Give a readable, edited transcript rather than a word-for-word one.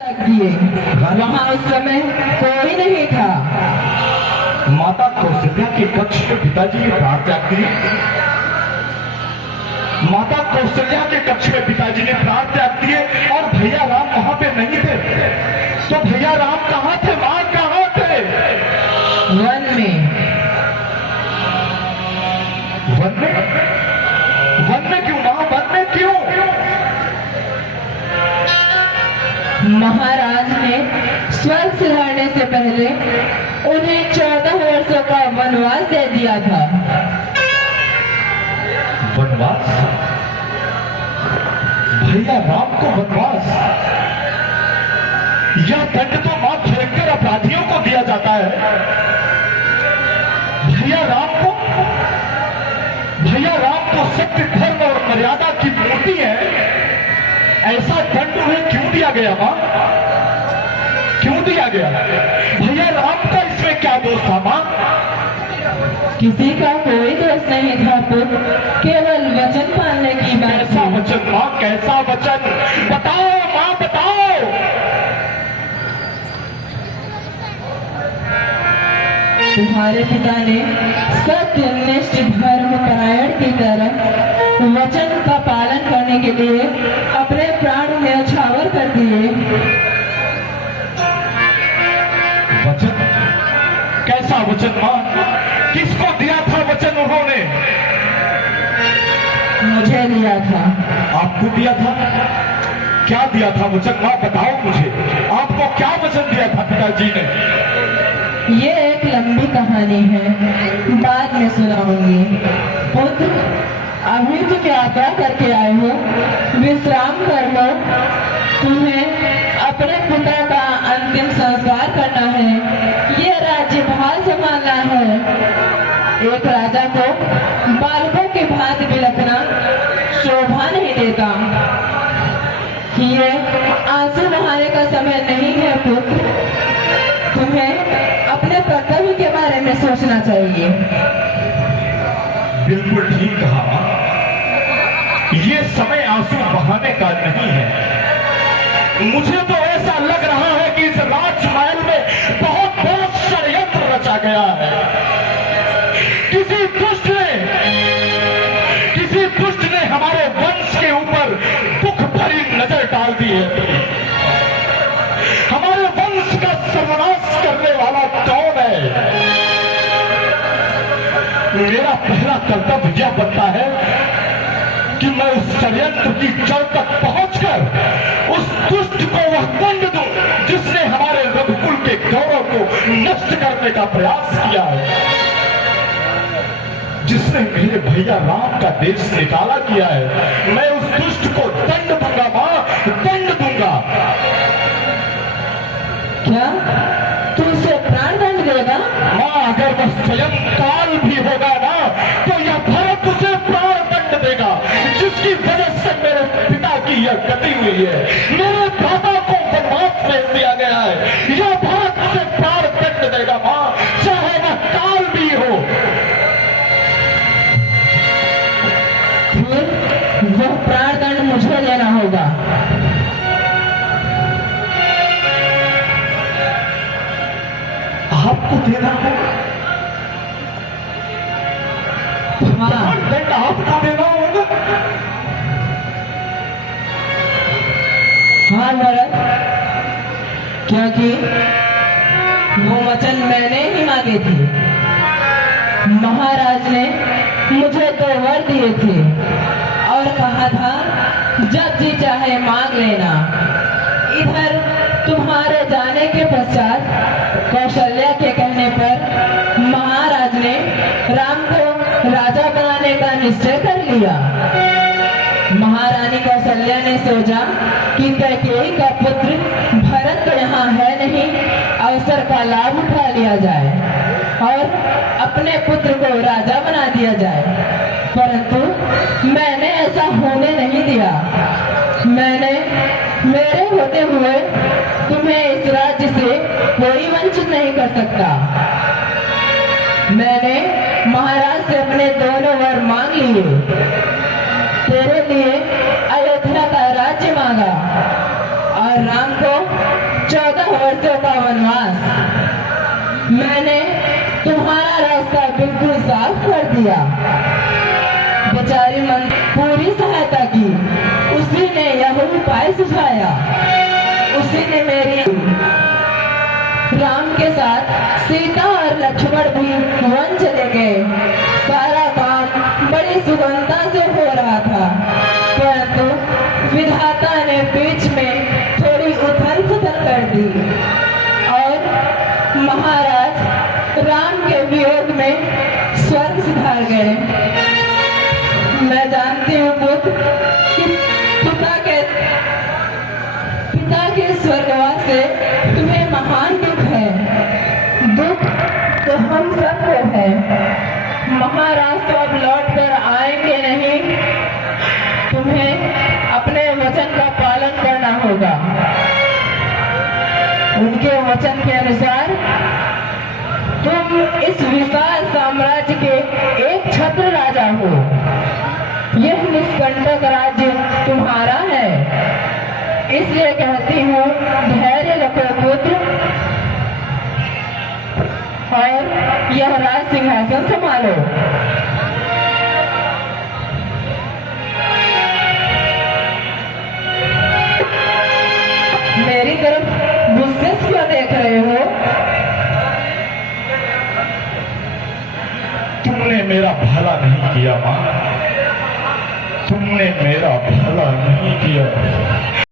किए। वहाँ उस समय कोई नहीं था। माता कौशल्या के कक्ष में पिताजी ने प्राण त्याग दिए। माता कौशल्या के कक्ष में पिताजी ने प्राण त्याग दिए और भैया राम वहां पे नहीं थे। तो भैया राम कहाँ थे, मां कहाँ थे? वन में। वन में? वन में क्यों मां, वन में क्यों? महाराज ने स्वर्ग सिधारने से पहले उन्हें 14 वर्षों का वनवास दे दिया था। वनवास? भैया राम को वनवास? यह दंड तो मां भयंकर अपराधियों को दिया जाता है। भैया राम को सत्य, धर्म और मर्यादा की मूर्ति है। ऐसा दंड उन्हें क्यों दिया गया मां? क्यों दिया गया? भैया राम का इसमें क्या दोष था मां? किसी का कोई दोष नहीं था पुत्र, केवल वचन पालने की बात। कैसा वचन मां, कैसा वचन? बताओ मां, बताओ। तुम्हारे पिता ने सत्यनिष्ठ धर्म परायण की तरह वचन का पालन करने के लिए अपने प्राण न्यौछावर कर दिए। वचन? कैसा वचन मां? किसको दिया था वचन उन्होंने? मुझे दिया था। आपको दिया था? क्या दिया था वचन मां, बताओ मुझे। आपको क्या वचन दिया था पिताजी ने? ये एक लंबी कहानी है, बाद में सुनाऊंगी। पुत्र, अभी तुम यात्रा करके आए हो, विश्राम कर लो। तुम्हें अपने पिता का अंतिम संस्कार करना है। ये राज्य भार संभालना है। एक राजा को बालकों के भांति बिलखना शोभा नहीं देता। ये आंसू बहाने का समय नहीं है पुत्र। तुम्हें अपने कर्तव्य के बारे में सोचना चाहिए। बिल्कुल ठीक कहा मां। ये समय आंसू बहाने का नहीं है। मुझे तो ऐसा लग रहा है कि इस राजमहल में बहुत बड़ा षड्यंत्र रचा गया है। किसी दुष्ट ने हमारे वंश के ऊपर दुख भरी नजर डाल दी है। हमारे वंश का सर्वनाश करने वाला कौन है? मेरा पहला कर्तव्य यह बनता है कि मैं उस षड्यंत्र की जड़ तक पहुंचकर उस दुष्ट को वह दंड दूं जिसने हमारे रघुकुल के गौरव को नष्ट करने का प्रयास किया है, जिसने मेरे भैया राम का देश निकाला किया है। मैं उस दुष्ट को दंड दूंगा मां, दंड दूंगा। क्या तू उसे प्राण दंड देगा? मां, अगर वह स्वयं काल भी होगा ना, तो यह भरत उसे प्राण दंड देगा, जिसकी वजह से मेरे पिता की यह गति हुई है। मेरे दादा को वनवास भेज दिया गया है। यह भरत उसे प्राण दंड देगा मां, चाहे वह काल भी हो। फिर वह प्राण दंड मुझे देना होगा। आपको देना होगा? हाँ, दंड आपको देना होगा? हाँ भरत, क्योंकि वो वचन मैंने ही मांगे थे। महाराज ने मुझे 2 वर दिए थे और कहा था जब जी चाहे मांग लेना। इधर तुम्हारे जाने के पश्चात कौशल्या के कहने पर महाराज ने राम को राजा बनाने का निश्चय कर लिया। महारानी कौशल्या ने सोचा कि कैकेयी का पुत्र भरत तो यहाँ है नहीं, अवसर का लाभ उठा लिया जाए और अपने पुत्र को राजा बना दिया जाए। परंतु मैंने ऐसा होने नहीं दिया। मैंने मेरे होते हुए तुम्हें इस राज्य से कोई वंचित नहीं कर सकता। मैंने महाराज से अपने दोनों वर मांग लिए। तेरे लिए अयोध्या का राज्य मांगा और राम को किया। बेचारी मन पूरी सहायता की। उसी ने यह उपाय सुझाया। उसी ने मेरी राम के साथ सीता और लक्ष्मण भी वन चले गए। सारा काम बड़ी सुगमता से हो रहा था, परंतु विधाता ने बीच में थोड़ी उथल पुथल कर दी और महाराज राम के वियोग में स्वर्ग सिधार गए। मैं जानती हूँ पुत्र कि पिता के स्वर्गवास से तुम्हें महान दुख है। दुख तो हम सबको है। महाराज तो अब लौट कर आएंगे नहीं। तुम्हें अपने वचन का पालन करना होगा। उनके वचन के अनुसार तुम इस विशाल साम्राज्य के एक छत्र राजा हो। यह निष्कंटक राज्य तुम्हारा है। इसलिए कहती हूँ धैर्य रखो पुत्र और यह राज सिंहासन संभालो। मेरी तरफ गुस्से से क्यों देख रहे हो? तुमने मेरा भला नहीं किया माँ, तुमने मेरा भला नहीं किया।